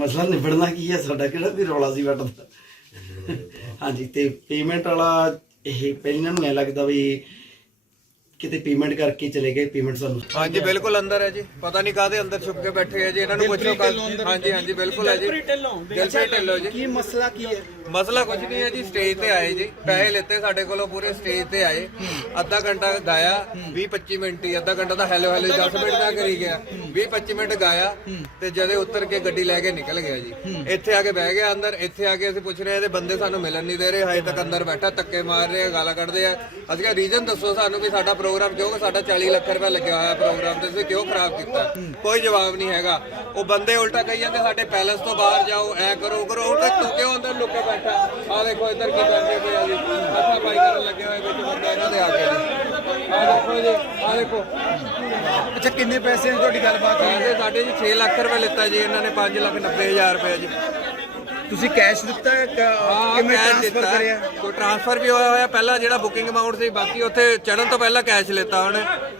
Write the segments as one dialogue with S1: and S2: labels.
S1: ਮਸਲਾ ਨਿਬੜਨਾ ਕੀ ਹੈ ਸਾਡਾ, ਕਿਹੜਾ ਵੀ ਰੌਲਾ ਸੀ ਵੱਟਦਾ। ਹਾਂਜੀ, ਤੇ ਪੇਮੈਂਟ ਵਾਲਾ ਇਹ ਪਹਿਲਾਂ ਇਹਨਾਂ ਨੂੰ ਐ ਲੱਗਦਾ ਵੀ ਕਿਤੇ ਪੇਮੈਂਟ ਕਰਕੇ ਚਲੇ ਗਏ, पेमेंट ਸਾਨੂੰ।
S2: ਹਾਂਜੀ ਬਿਲकुल अंदर है जी, पता नहीं कादे अंदर छुप के बैठे है जी, इन्होंने पूछो कल। ਹਾਂਜੀ ਹਾਂਜੀ ਬਿਲकुल है जी, ਦਿਲਪ੍ਰੀਤ ਢਿੱਲੋਂ ਜੀ।
S3: ਕੀ ਮਸਲਾ ਕੀ ਹੈ?
S2: ਮਸਲਾ ਕੁਝ ਨਹੀਂ ਹੈ ਜੀ, ਸਟੇਜ ਤੇ ਆਏ ਜੀ, ਪੈਸੇ ਲੈਤੇ ਸਾਡੇ ਕੋਲੋਂ, ਪੂਰੇ ਸਟੇਜ ਤੇ ਆਏ, ਅੱਧਾ ਘੰਟਾ ਗਾਇਆ, 20-25 ਮਿੰਟ ਹੀ, ਅੱਧਾ ਘੰਟਾ ਤਾਂ ਹੈਲੋ ਹੈਲੋ 10 ਮਿੰਟ ਦਾ ਕਰੀ ਗਿਆ, 20-25 ਮਿੰਟ ਗਾਇਆ ਤੇ ਜਦੇ ਉਤਰ ਕੇ ਗੱਡੀ ਲੈ ਕੇ ਨਿਕਲ ਗਿਆ ਜੀ। ਇੱਥੇ ਆ ਕੇ ਬਹਿ ਗਿਆ ਅੰਦਰ, ਇੱਥੇ ਆ ਕੇ ਅਸੀਂ ਪੁੱਛ ਰਹੇ ਇਹਦੇ ਬੰਦੇ ਸਾਨੂੰ ਮਿਲਣ ਨਹੀਂ ਦੇ ਰਹੇ, ਹਜੇ ਤੱਕ ਅੰਦਰ ਬੈਠਾ ਧੱਕੇ ਮਾਰ ਰਹੇ, ਗਾਲਾਂ ਕੱਢਦੇ ਆ। ਅਸੀਂ ਕਿਹਾ ਰੀਜ਼ਨ ਦੱਸੋ ਸਾਨੂੰ ਵੀ ਸਾਡਾ ਪ੍ਰੋਗਰਾਮ ਕਿਉਂ, ਸਾਡਾ 40 ਲੱਖ ਰੁਪਏ ਲੱਗਿਆ ਹੋਇਆ ਪ੍ਰੋਗਰਾਮ ਤੇ, ਤੁਸੀਂ ਕਿਉਂ ਖਰਾਬ ਕੀਤਾ? ਕੋਈ ਜਵਾਬ ਨਹੀਂ ਹੈਗਾ। ਉਹ ਬੰਦੇ ਉਲਟਾ ਕਹੀ ਜਾਂਦੇ ਸਾਡੇ ਪੈਲਸ ਤੋਂ ਬਾਹਰ ਜਾਓ, ਐ ਕਰੋ ਕਰੋ, ਉਲਟਾ ਤੂੰ ਕਿਉਂ ਅੰਦਰ ਲੁੱਕੇ ਬੈਠਾ? ਆ ਦੇਖੋ ਇੱਧਰ ਕੀ ਕਰਦੇ ਪਏ ਆ ਜੀ, ਅੱਛਾ ਬਾਈ ਕਰਨ ਲੱਗੇ ਹੋਏ ਵਿੱਚ ਬੰਦੇ ਇਹਨਾਂ ਦੇ ਆ ਕੇ ਜੀ। ਆ ਦੇਖੋ ਜੀ, ਆ ਦੇਖੋ।
S3: ਅੱਛਾ, ਕਿੰਨੇ ਪੈਸੇ ਦੀ ਤੁਹਾਡੀ ਗੱਲਬਾਤ ਹੋਈ?
S2: ਕਹਿੰਦੇ ਸਾਡੇ ਜੀ 6 ਲੱਖ ਰੁਪਏ ਲਿੱਤਾ ਜੀ ਇਹਨਾਂ ਨੇ, 5,90,000 ਰੁਪਏ ਜੀ।
S3: ਤੁਸੀਂ ਕੈਸ਼ ਦਿੱਤਾ ਹੈ? ਕਿਵੇਂ ਟ੍ਰਾਂਸਫਰ ਕਰਿਆ?
S2: ਕੋਈ ਟ੍ਰਾਂਸਫਰ ਵੀ ਹੋਇਆ ਪਹਿਲਾਂ, ਜਿਹੜਾ ਬੁਕਿੰਗ ਅਮਾਉਂਟ ਸੀ, ਬਾਕੀ ਉੱਥੇ ਚੜਨ ਤੋਂ ਪਹਿਲਾਂ ਕੈਸ਼ ਲਿੱਤਾ ਉਹਨੇ।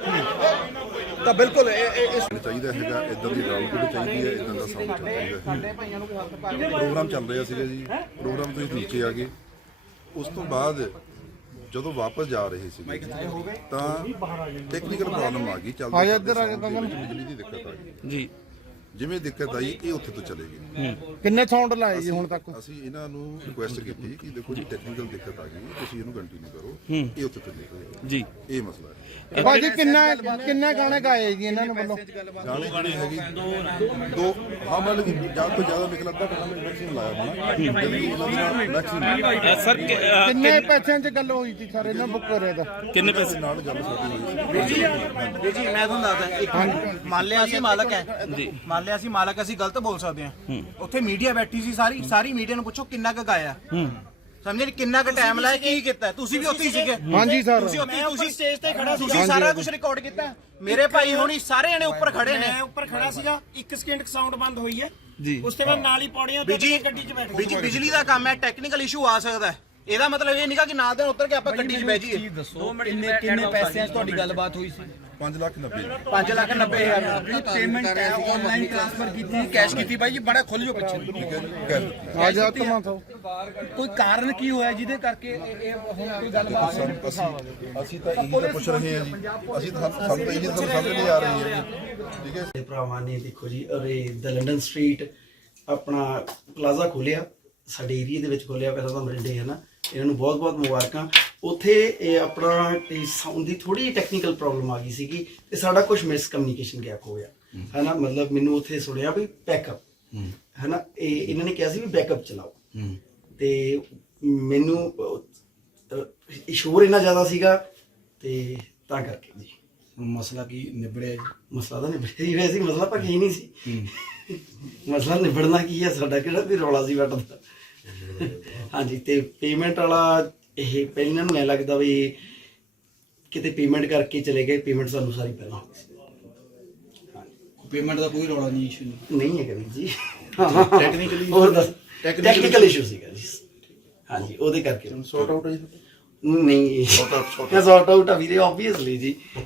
S3: ਤਾਂ ਬਿਲਕੁਲ
S4: ਚਾਹੀਦਾ ਹੈਗਾ, ਇਦਾਂ ਦੀ ਰਾਊਂਡ ਚਾਹੀਦੀ ਹੈ, ਇਦਾਂ ਦਾ ਸਾਊਂਡ ਚਾਹੀਦਾ। ਪ੍ਰੋਗਰਾਮ ਚੱਲ ਰਿਹਾ ਸੀਗਾ ਜੀ, ਪ੍ਰੋਗਰਾਮ ਤੋਂ ਨੀਚੇ ਆ ਗਏ। ਉਸ ਤੋਂ ਬਾਅਦ ਜਦੋਂ ਵਾਪਸ ਜਾ ਰਹੇ ਸੀ ਤਾਂ ਟੈਕਨੀਕਲ ਪ੍ਰੋਬਲਮ ਆ ਗਈ, ਚੱਲਦੇ ਬਿਜਲੀ ਦੀ ਦਿੱਕਤ ਆ ਗਈ ਜੀ। ਜਿਵੇਂ ਦਿੱਕਤ ਆਈ, ਇਹ ਉੱਥੇ ਤੋਂ ਚਲੇ ਗਏ।
S3: ਕਿੰਨੇ ਸਾਊਂਡ ਲਾਏ ਜੀ ਹੁਣ ਤੱਕ?
S4: ਅਸੀਂ ਇਹਨਾਂ ਨੂੰ ਰਿਕੁਐਸਟ ਕੀਤੀ ਕਿ ਦੇਖੋ ਜੀ ਟੈਕਨੀਕਲ ਦਿੱਕਤ ਆ ਗਈ, ਤੁਸੀਂ ਇਹਨੂੰ ਕੰਟੀਨਿਊ ਕਰੋ, ਇਹ ਉੱਥੇ ਤੋਂ ਨਿਕਲ ਜੀ। ਇਹ ਮਸਲਾ ਹੈ
S3: ਭਾਜੀ। ਕਿੰਨਾ ਗਾਣੇ ਗਾਏ ਜੀ ਇਹਨਾਂ ਨੂੰ ਵੱਲੋਂ?
S4: ਗਾਣੇ ਜਿਹੜੇ ਹੈਗੇ ਦੋ, ਹਾਂ ਮਤਲਬ ਜ਼ਿਆਦਾ ਤੋਂ ਜ਼ਿਆਦਾ ਨਿਕਲ ਅੱਧਾ ਘੰਟਾ ਮੈਕਸਿਮਮ ਲਾਇਆ ਹੋਣਾ ਜਲਦੀ ਇਹਨਾਂ ਦੇ ਨਾਲ ਮੈਕਸਿਮਮ।
S5: ਸਰ
S3: ਕਿੰਨੇ ਪੈਸਿਆਂ 'ਚ ਗੱਲ ਹੋਈ ਸੀ ਸਰ ਇਹਨਾਂ ਬੁੱਕ ਕਰਿਆ ਦਾ?
S5: ਕਿੰਨੇ ਪੈਸੇ
S4: ਨਾਲ ਗੱਲ ਸਾਡੀ ਹੋਈ ਸੀ
S6: ਜੀ ਮੈਂ ਤੁਹਾਨੂੰ ਦੱਸਦਾ, ਇੱਕ ਮੰਨ ਲਿਆ ਅਸੀਂ ਮਾਲਕ ਹੈ ਜੀ, ਮੰਨ ਲਿਆ ਅਸੀਂ ਮਾਲਕ, ਅਸੀਂ ਗਲਤ ਬੋਲ ਸਕਦੇ ਹਾਂ। ਉੱਥੇ ਮੀਡੀਆ ਬੈਠੀ ਸੀ, ਸਾਰੀ ਮੀਡੀਆ ਨੂੰ ਪੁੱਛੋ ਕਿੰਨਾ ਕੁ ਗਾਇਆ, ਸਮਝੇ? ਕਿੰਨਾ ਕੁ ਟਾਈਮ ਲਾਇਆ, ਕੀ ਕੀਤਾ? ਤੁਸੀਂ ਵੀ ਉੱਥੇ ਹੀ ਸੀਗੇ।
S3: ਹਾਂਜੀ ਸਰ,
S6: ਤੁਸੀਂ ਸਟੇਜ ਤੇ ਖੜਾ ਸੀ, ਤੁਸੀਂ ਸਾਰਾ ਕੁਝ ਰਿਕਾਰਡ ਕੀਤਾ। ਮੇਰੇ ਭਾਈ ਹੋਣੀ ਸਾਰੇ ਜਣੇ ਉੱਪਰ ਖੜੇ ਨੇ।
S7: ਮੈਂ ਉੱਪਰ ਖੜਾ ਸੀਗਾ, 1 ਸਕਿੰਟ ਸਾਊਂਡ ਬੰਦ ਹੋਈ ਹੈ ਜੀ, ਉਸ ਤੋਂ ਬਾਅਦ ਨਾਲ ਹੀ ਪੌੜੀਆਂ ਤੇ ਗੱਡੀ 'ਚ ਬੈਠ ਗਏ।
S6: ਬਿਜਲੀ ਦਾ ਕੰਮ ਹੈ, ਟੈਕਨੀਕਲ ਇਸ਼ੂ ਆ ਸਕਦਾ ਹੈ, ਇਹਦਾ ਮਤਲਬ ਇਹ ਨਹੀਂਗਾ ਕਿ ਨਾ ਦੇਣ ਉੱਤਰ ਕੇ ਆਪਾਂ ਗੱਡੀ 'ਚ ਬਹਿ ਜਾਈਏ।
S3: ਦੱਸੋ ਕਿੰਨੇ ਪੈਸਿਆਂ 'ਚ ਤੁਹਾਡੀ ਗੱਲਬਾਤ ਹੋਈ ਸੀ?
S4: 5,90,000।
S6: 5,90,000
S3: ਪੇਮੈਂਟ ਆਨਲਾਈਨ ਟ੍ਰਾਂਸਫਰ ਕੀਤੀ, ਕੈਸ਼ ਕੀਤੀ? ਬਾਈ ਜੀ ਬੜਾ ਖੁੱਲ ਜੋ ਪਿੱਛੇ ਆ ਜਾ ਤਮਾ ਤੋਂ। ਕੋਈ ਕਾਰਨ ਕੀ ਹੋਇਆ ਜਿਹਦੇ ਕਰਕੇ ਇਹ ਹੁਣ ਕੋਈ ਗੱਲਬਾਤ?
S4: ਅਸੀਂ ਤਾਂ ਇਹੀ ਤਾਂ ਪੁੱਛ ਰਹੇ ਹਾਂ ਜੀ, ਅਸੀਂ ਤਾਂ ਸਾਨੂੰ ਤਾਂ ਇਹੀ ਤਾਂ ਸਮਝ ਨਹੀਂ ਆ ਰਹੀ ਹੈ ਜੀ। ਠੀਕ ਹੈ
S1: ਭਰਾਵਾਂ ਨੇ ਦੇਖੋ ਜੀ, ਅਰੇ ਦ ਲੰਡਨ ਸਟਰੀਟ ਆਪਣਾ ਪਲਾਜ਼ਾ ਖੋਲਿਆ, ਸਾਡੇ ਏਰੀਆ ਦੇ ਵਿੱਚ ਖੋਲਿਆ, ਪਹਿਲਾਂ ਤਾਂ ਮਰਿੰਡੇ ਹੈ ਨਾ, ਇਹਨਾਂ ਨੂੰ ਬਹੁਤ ਬਹੁਤ ਮੁਬਾਰਕਾਂ। ਉੱਥੇ ਇਹ ਆਪਣਾ ਸਾਊਂਡ ਦੀ ਥੋੜੀ ਟੈਕਨੀਕਲ ਪ੍ਰੋਬਲਮ ਆ ਗਈ ਸੀਗੀ ਤੇ ਸਾਡਾ ਕੁਝ ਮਿਸ ਕਮਿਊਨੀਕੇਸ਼ਨ ਗੈਪ ਹੋ ਗਿਆ ਹੈ ਨਾ। ਮਤਲਬ ਮੈਨੂੰ ਉੱਥੇ ਸੁਣਿਆ ਵੀ ਬੈਕਅਪ ਹੈ ਨਾ, ਇਹ ਇਹਨਾਂ ਨੇ ਕਿਹਾ ਸੀ ਵੀ ਬੈਕਅਪ ਚਲਾਓ, ਤੇ ਮੈਨੂੰ ਸ਼ੋਰ ਇੰਨਾ ਜ਼ਿਆਦਾ ਸੀਗਾ ਤੇ ਤਾਂ ਕਰਕੇ ਜੀ।
S3: ਮਸਲਾ ਕੀ ਨਿਬੜਿਆ ਜੀ?
S1: ਮਸਲਾ ਤਾਂ ਨਿਬੜਿਆ ਹੀ ਹੋਇਆ ਸੀ, ਮਸਲਾ ਤਾਂ ਕੀ ਨਹੀਂ ਸੀ। ਮਸਲਾ ਨਿਬੜਨਾ ਕੀ ਹੈ ਸਾਡਾ, ਕਿਹੜਾ ਵੀ ਰੌਲਾ ਸੀ ਵੱਟਦਾ। ਹਾਂਜੀ, ਤੇ ਪੇਮੈਂਟ ਵਾਲਾ ਇਹ ਪਹਿਲਾਂ ਇਹਨਾਂ ਨੂੰ ਐ ਲੱਗਦਾ ਵੀ ਕਿਤੇ ਪੇਮੈਂਟ ਕਰਕੇ ਚਲੇ ਗਏ, पेमेंट ਸਾਨੂੰ ਸਾਰੀ ਪਹਿਲਾਂ ਹੋ ਗਈ ਸੀ।
S3: ਪੇਮੈਂਟ ਦਾ ਕੋਈ ਰੌਲਾ ਨਹੀਂ, ਇਸ਼ੂ
S1: ਨਹੀਂ ਹੈਗਾ ਵੀਰ ਜੀ। ਟੈਕਨੀਕਲੀ ਹੋਰ ਦੱਸ, ਟੈਕਨੀਕਲ ਇਸ਼ੂ ਸੀਗਾ ਜੀ। ਹਾਂਜੀ, ਉਹਦੇ ਕਰਕੇ
S4: ਸੌਟ ਆਊਟ ਹੈ
S1: ਨਹੀਂ, ਸੌਟ ਆਊਟ ਆ ਵੀਰੇ, ਆਬਵੀਅਸਲੀ ਜੀ।